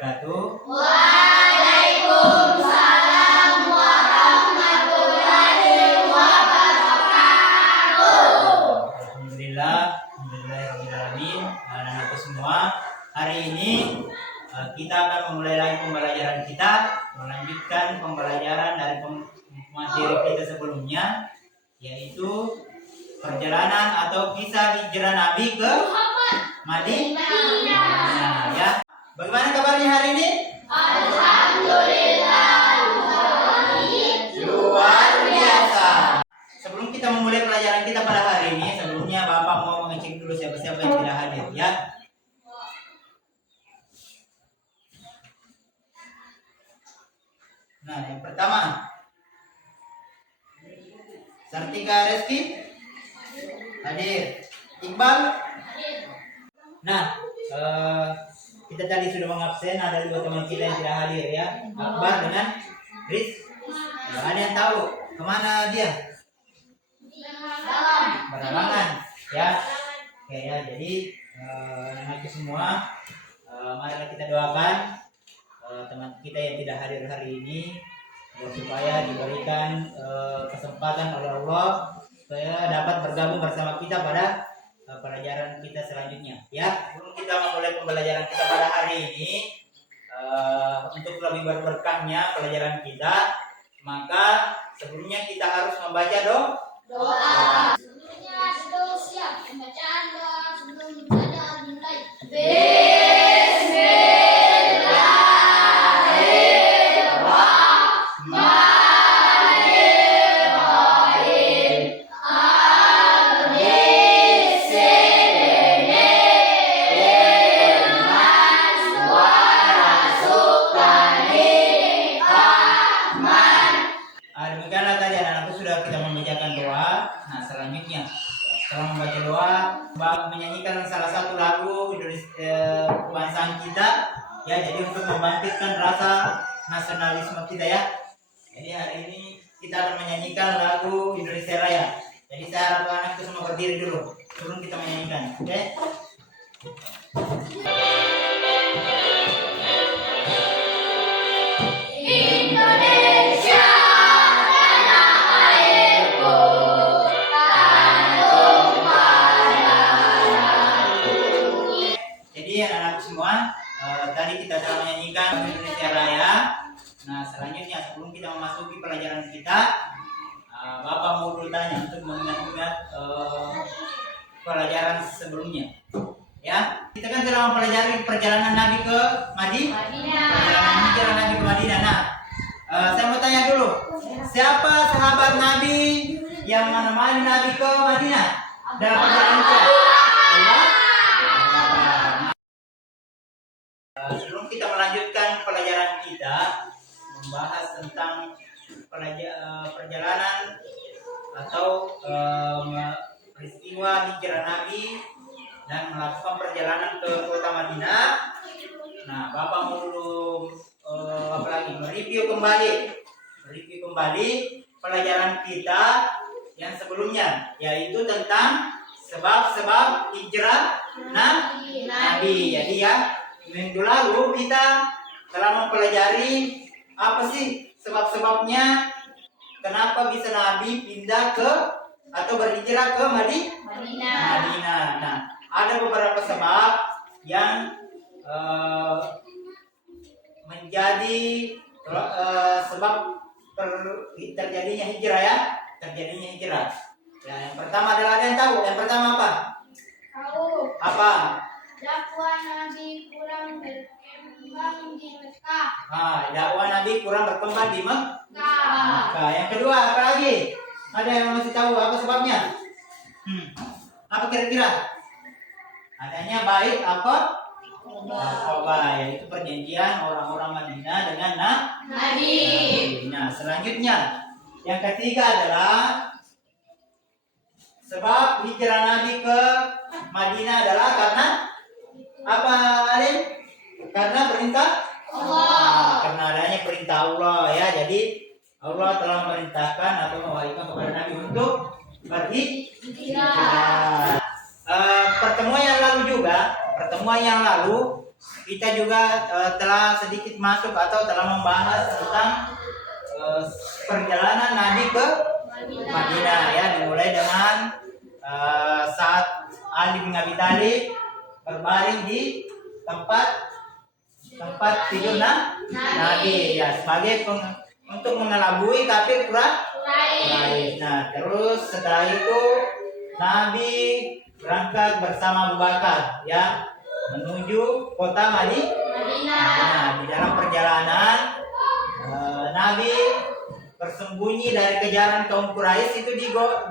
wabarakatuh. Waalaikumsalam warahmatullahi wabarakatuh. Alhamdulillahirrahmanirrahim. Anak-anakku semua, hari ini kita akan memulai lagi pembelajaran kita, melanjutkan pembelajaran dari materi kita sebelumnya, yaitu perjalanan atau kisah hijrah Nabi ke Madinah. Ya. Bagaimana kabarnya hari ini? Alhamdulillah, Luar biasa. Sebelum kita memulai pelajaran kita pada hari ini, sebelumnya Bapak mau mengecek dulu siapa-siapa yang tidak hadir, ya. Nah, yang pertama, Sartika Reski hadir. Iqbal. Nah, kita tadi sudah mengabsen, ada dua teman kita yang tidak hadir, ya. Akbar dengan Riz. Tidak ada yang tahu kemana dia. Beralangan, ya. Oke, ya. Jadi anak-anakku semua, marilah kita doakan teman kita yang tidak hadir hari ini, supaya diberikan kesempatan oleh Allah supaya dapat bergabung bersama kita pada pelajaran kita selanjutnya, ya. Sebelum kita memulai pembelajaran kita pada hari ini, untuk lebih berberkahnya pelajaran kita, maka sebelumnya kita harus membaca doa. Sebelumnya sudah siap pembacaan doa sebelum kita dimulai. Demikianlah tadi anak-anakku sudah kita membacakan doa. Nah, selanjutnya setelah membaca doa, menyanyikan salah satu lagu Indonesia kebangsaan kita, ya. Jadi untuk membangkitkan rasa nasionalisme kita, ya. Jadi hari ini kita akan menyanyikan lagu Indonesia Raya. Jadi saya harap anak-anakku semua berdiri dulu sebelum kita menyanyikan, oke? Indonesia tanah airku, tanah padaku. Jadi anak-anak semua, tadi kita telah menyanyikan Indonesia Raya. Nah, selanjutnya sebelum kita memasuki pelajaran kita, Bapak mau dulu tanya untuk mengingat-ingat pelajaran sebelumnya. Ya, kita kan telah mempelajari perjalanan Nabi ke Madinah. Perjalanan hijrah Nabi ke Madinah. Nah, saya mau tanya dulu, siapa sahabat Nabi yang menemani Nabi ke Madinah dalam perjalanan hijrah? Allah. Sebelum kita melanjutkan pelajaran kita, membahas tentang perjalanan atau peristiwa hijrah Nabi dan melakukan perjalanan ke kota Madinah. Nah, Bapak mau dulu mereview kembali pelajaran kita yang sebelumnya, yaitu tentang sebab-sebab hijrah Nabi. Jadi ya, minggu lalu kita telah mempelajari apa sih sebab-sebabnya kenapa bisa Nabi pindah ke atau berhijrah ke Madinah. Nah, ada beberapa sebab yang menjadi sebab terjadinya hijrah, ya. Ya, yang pertama adalah, ada yang tahu yang pertama apa? Tahu. Apa? Dakwah Nabi kurang berkembang di Mekah. Dakwah Nabi kurang berkembang di Mekah. Yang kedua apa lagi? Ada yang masih tahu apa sebabnya? Apa kira-kira? Adanya bait apa? Yaitu perjanjian orang-orang Madinah dengan Nabi. Nah, selanjutnya yang ketiga adalah sebab hijrah Nabi ke Madinah adalah karena apa, Alim? Karena perintah Allah. Karena adanya perintah Allah, ya. Jadi Allah telah memerintahkan atau mewahyukan kepada Nabi untuk perhijrah. Pertemuan yang lalu kita juga telah sedikit masuk atau telah membahas tentang perjalanan Nabi ke Madinah ya, dimulai dengan saat Ali bin Abi Thalib berbaring di tempat tidur Nabi ya, sebagai untuk mengelabui kafir Quraisy. Nah, terus setelah itu Nabi berangkat bersama Abu Bakar ya menuju kota Madinah. Nah, di dalam perjalanan Nabi bersembunyi dari kejaran kaum Quraisy itu di Gua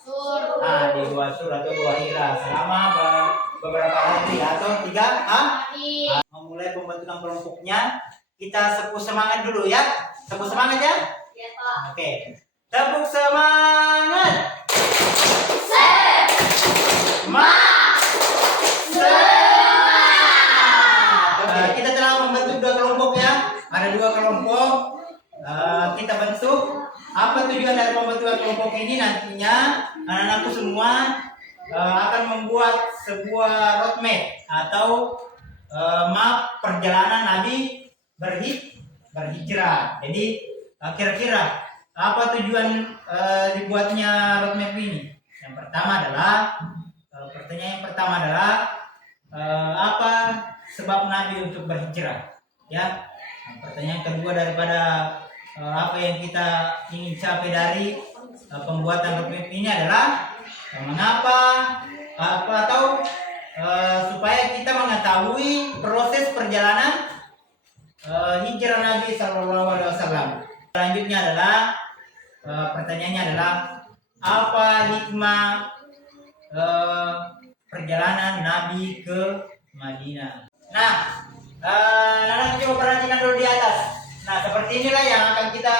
Sur. Nah, di Gua Sur atau Gua Hira selama beberapa hari atau 3 hari. Memulai pembentukan kelompoknya, kita sepuh semangat dulu ya. Sepuh semangat ya? Ya, Pak. Oke. Tepuk semangat. Kita telah membentuk 2 kelompok ya. Ada 2 kelompok. Kita bentuk. Apa tujuan dari pembentukan kelompok ini? Nantinya anak-anakku semua akan membuat sebuah roadmap atau map perjalanan Nabi berhijrah. Jadi kira-kira apa tujuan dibuatnya roadmap ini? Yang pertama adalah pertanyaan yang pertama adalah apa sebab Nabi untuk berhijrah? Ya. Pertanyaan kedua daripada apa yang kita ingin capai dari pembuatan roadmap ini adalah mengapa atau supaya kita mengetahui proses perjalanan hijrah Nabi Sallallahu Alaihi Wasallam. Selanjutnya adalah pertanyaannya adalah apa hikmah perjalanan Nabi ke Madinah. Nah, nanti coba perhatikan dulu di atas. Nah, seperti inilah yang akan kita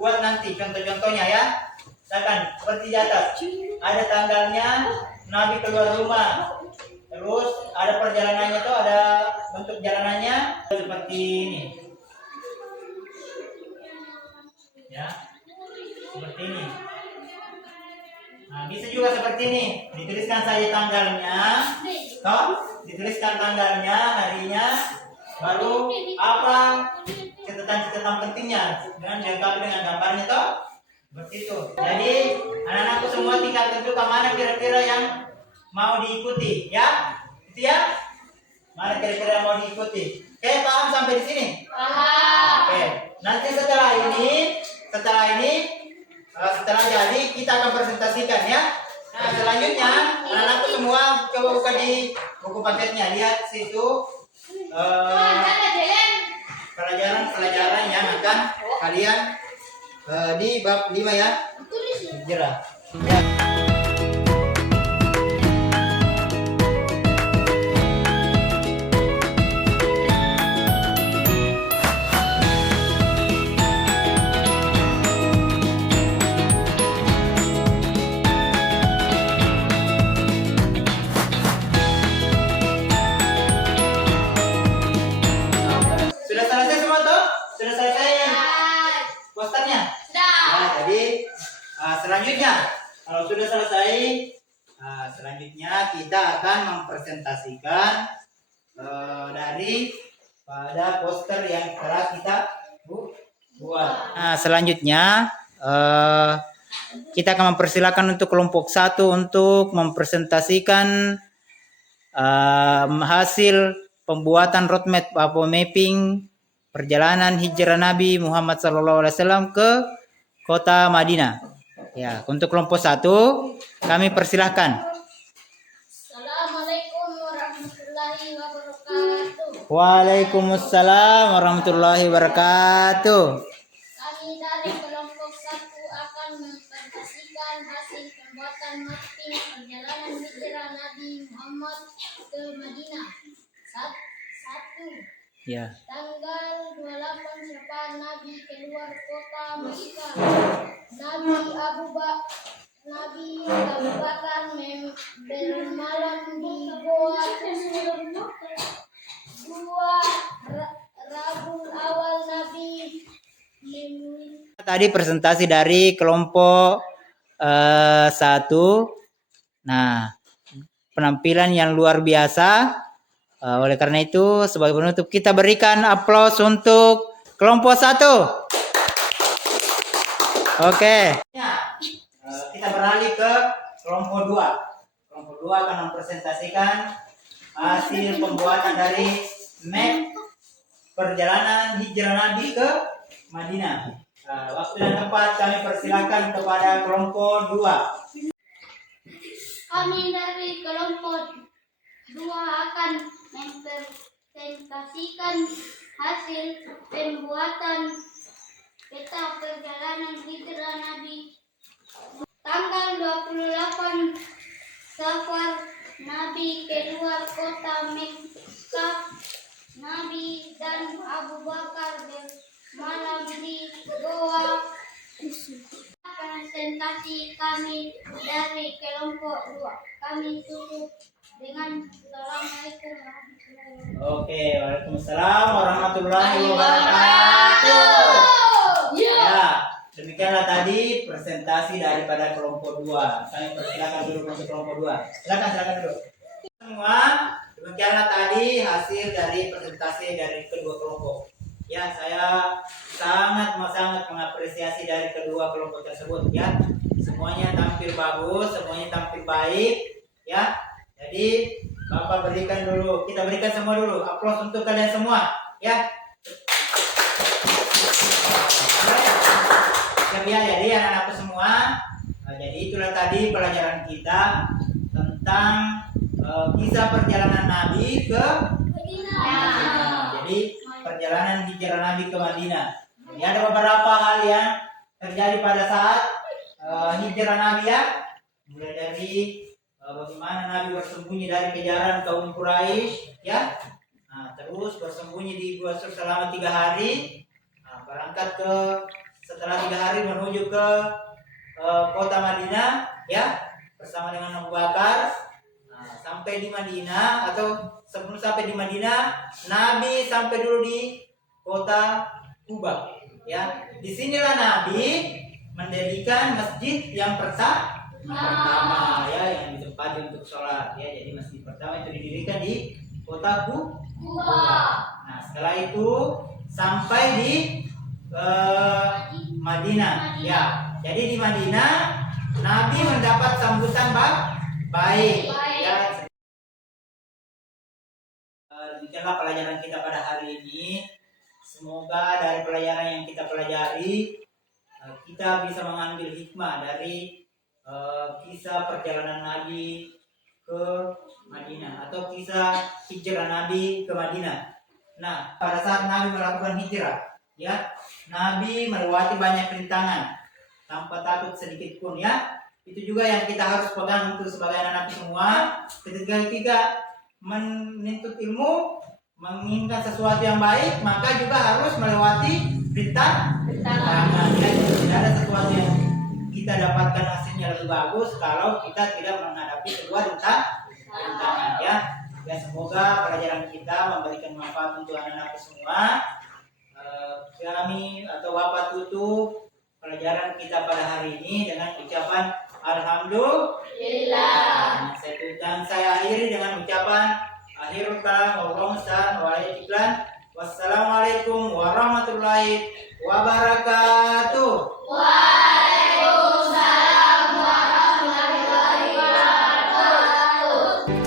buat nanti contoh-contohnya ya. Misalkan seperti di atas, ada tanggalnya Nabi keluar rumah. Terus ada perjalanannya tuh, ada bentuk jalanannya seperti ini. Ya. Seperti ini. Nah, bisa juga seperti ini. Dituliskan saja tanggalnya. Toh, dituliskan tanggalnya, harinya, baru apa catatan-catatan pentingnya dengan dilengkapi dengan gambarnya toh. Seperti itu. Jadi anak-anakku semua tinggal tentukan mana kira-kira yang mau diikuti, ya? Itu ya? Mana kira-kira yang mau diikuti? Oke, paham sampai di sini? Paham. Oke. Nanti setelah jadi kita akan presentasikan ya. Nah, selanjutnya anak-anakku semua coba buka di buku paketnya, lihat situ pelajaran yang akan kalian di bab 5 ya. Hijrah. Ya. Sudah selesai semua tuh? Sudah selesai posternya? Sudah. Nah, jadi selanjutnya kalau sudah selesai, selanjutnya kita akan mempresentasikan dari pada poster yang telah kita buat. Nah, selanjutnya kita akan mempersilakan untuk kelompok 1 untuk mempresentasikan hasil pembuatan roadmap atau mapping perjalanan hijrah Nabi Muhammad SAW ke kota Madinah. Ya, untuk kelompok 1 kami persilahkan. Assalamualaikum warahmatullahi wabarakatuh. Waalaikumsalam warahmatullahi wabarakatuh. Kami dari kelompok 1 akan mempresentasikan hasil pembuatan mapping perjalanan hijrah Nabi Muhammad ke Madinah. 1. Ya. Tanggal 28 Syawal Nabi keluar kota Makkah. Nabi Abu Bakar bermalam di Goa Kusur. 2. Rabiul Awal Nabi Tadi presentasi dari kelompok 1. Nah, penampilan yang luar biasa Oleh karena itu, sebagai penutup kita berikan aplaus untuk kelompok 1. Oke. Kita beralih ke kelompok 2. Kelompok 2 akan mempresentasikan hasil pembuatan dari map perjalanan hijrah Nabi ke Madinah. Waktu dan tempat kami persilakan kepada kelompok 2. Kami dari kelompok 2 akan mempresentasikan hasil pembuatan peta perjalanan hijrah Nabi tanggal 28 Safar. Nabi keluar kota Mekkah. Nabi dan Abu Bakar bermalam di Goa. Presentasi kami dari kelompok 2. Kami tutup dengan Assalamualaikum warahmatullahi wabarakatuh. Oke, waalaikumsalam warahmatullahi wabarakatuh. Ya, demikianlah tadi presentasi daripada kelompok 2. Kami persilakan dulu untuk kelompok 2. Silakan dulu. Semua, demikianlah tadi hasil dari presentasi dari kedua kelompok. Ya, saya sangat mengapresiasi dari kedua kelompok tersebut ya. Semuanya tampil bagus, semuanya tampil baik ya. Jadi Bapak berikan dulu, kita berikan semua dulu aplaus untuk kalian semua ya. Jadi anak-anakku semua, jadi itulah tadi pelajaran kita tentang kisah perjalanan Nabi ke Madinah. Jadi perjalanan hijrah Nabi ke Madinah. Jadi ada beberapa hal yang terjadi pada saat hijrah Nabi ya. Mulai dari bagaimana Nabi bersembunyi dari kejaran kaum Quraisy ya. Nah, terus bersembunyi di Gua Sur selama 3 hari. Nah, berangkat setelah 3 hari menuju ke kota Madinah ya bersama dengan Abu Bakar. Nah, sampai di Madinah atau sebelum sampai di Madinah, Nabi sampai dulu di kota Kuba ya. Disinilah Nabi mendirikan masjid yang pertama ya, yang ditempati untuk sholat ya. Jadi masjid pertama itu didirikan di kota Kuba. Nah, setelah itu sampai di Madinah ya. Jadi di Madinah Nabi mendapat sambutan baik ya. Demikianlah pelajaran kita pada hari ini. Semoga dari pelajaran yang kita pelajari kita bisa mengambil hikmah dari kisah perjalanan Nabi ke Madinah atau kisah hijrah Nabi ke Madinah. Nah, pada saat Nabi melakukan hijrah ya, Nabi melewati banyak rintangan tanpa takut sedikit pun ya. Itu juga yang kita harus pegang untuk sebagai anak-anak semua. Ketika kita menuntut ilmu, menginginkan sesuatu yang baik, maka juga harus melewati rintangan. Ya, tidak ada sesuatu yang kita dapatkan hasilnya lebih bagus kalau kita tidak menghadapi sebuah rintangan ya. Ya, semoga pelajaran kita memberikan manfaat untuk anak-anak semua. Kami atau Bapak tutup pelajaran kita pada hari ini dengan ucapan Alhamdulillah. Dan saya akhiri dengan ucapan akhirul kalam wassalamualaikum warahmatullahi wabarakatuh. Waalaikumsalam warahmatullahi wabarakatuh.